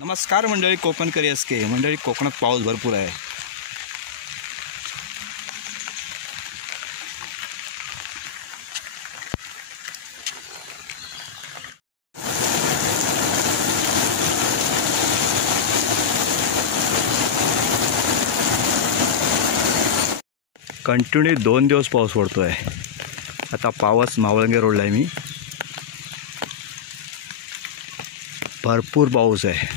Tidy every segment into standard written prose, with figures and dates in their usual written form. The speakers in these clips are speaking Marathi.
नमस्कार मंडळी, कोकणकरी एसके मंडळी. कोकणात पाऊस भरपूर आहे. कंटिन्यू 2 दिवस पाऊस पडतोय. आता पावस मावळंगे रोडला आहे मी. भरपूर पाऊस आहे.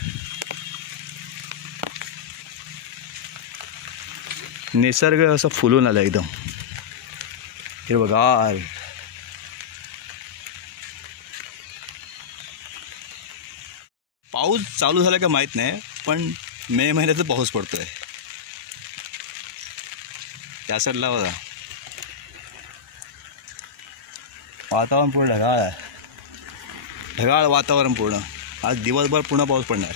निसर्ग असं फुलून आलं एकदम हिरवगार. पाऊस चालू झाला का माहीत नाही, पण मे महिन्यात पाऊस पडतोय. त्या साईडला बघा, वातावरण पूर्ण ढगाळ आहे. ढगाळ वातावरण पूर्ण. आज दिवसभर पुन्हा पाऊस पडणार.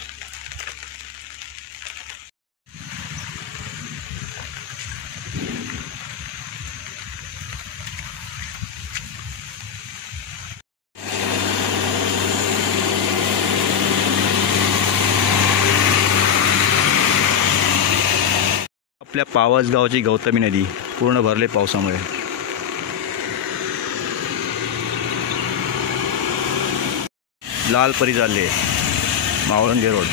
आपल्या पावसगावची गौतमी नदी पूर्ण भरले पावसामुळे. लाल परी चालले मावळंगे रोड.